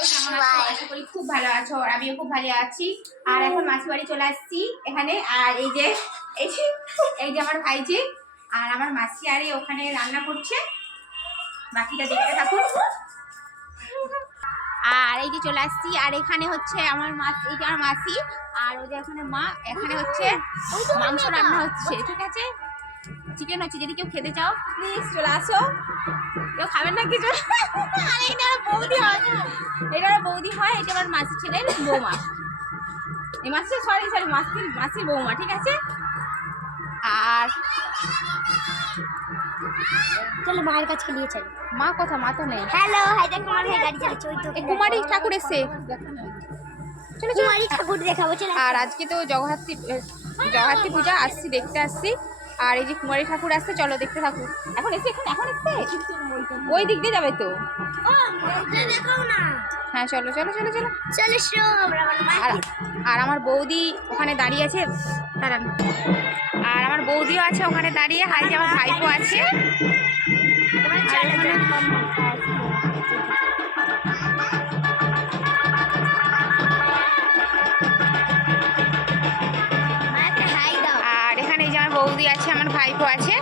আশা করি খুব ভালো আছো, আর আমিও খুব ভালো আছি। আর এখন মাসি বাড়ি চলে আসছি এখানে। আর এই যে আমার ভাইজি আর আমার মাসি আরে ওখানে রান্না করছে, বাকিটা দেখতে থাকুন। আর এই যে চলে আসছি, আর এখানে হচ্ছে আমার মাসি, এই যে আমার মাসি, আর ওই যে এখানে মা, এখানে হচ্ছে মাংস রান্না হচ্ছে, ঠিক আছে, চিকেন হচ্ছে। যদি কেউ খেতে চাও প্লিজ চলে আসো। কেউ খাবেন না কিছু? আর এটা বৌদি হয়, এটা বৌদি হয়, এটা আমার মাসি ছেলের বৌমা, এই মাসি সরি মাসির বৌমা, ঠিক আছে। আর চলো মায়ের কাছে নিয়ে চলো। মা কথা, মা তো নেই। হ্যালো, হাই দেখো আমার ভাই গাড়ি চালাচ্ছে, ওই তো কুমারী ঠাকুর এসে, চলো চলো কুমারী ঠাকুর দেখাবো, চলো। আর আজকে তো জগদ্ধাত্রী পূজা, আসছি দেখতে আসছি। আর এই যে কুমারী ঠাকুর আসছে, চলো দেখতে থাকো। এখন এসে এখন এসছে, ওই দিক দিয়ে যাবে তো। দেখাও না। হ্যাঁ চলো চলো চলো চলো চলো আর আমার বৌদি ওখানে দাঁড়িয়ে আছে, দাঁড়ান। আর আমার বৌদিও আছে ওখানে দাঁড়িয়ে, হাই যে আমার ভাইপো আছে। আর এখানে এই যে আমার বৌদি আছে, আমার ভাইপো আছে।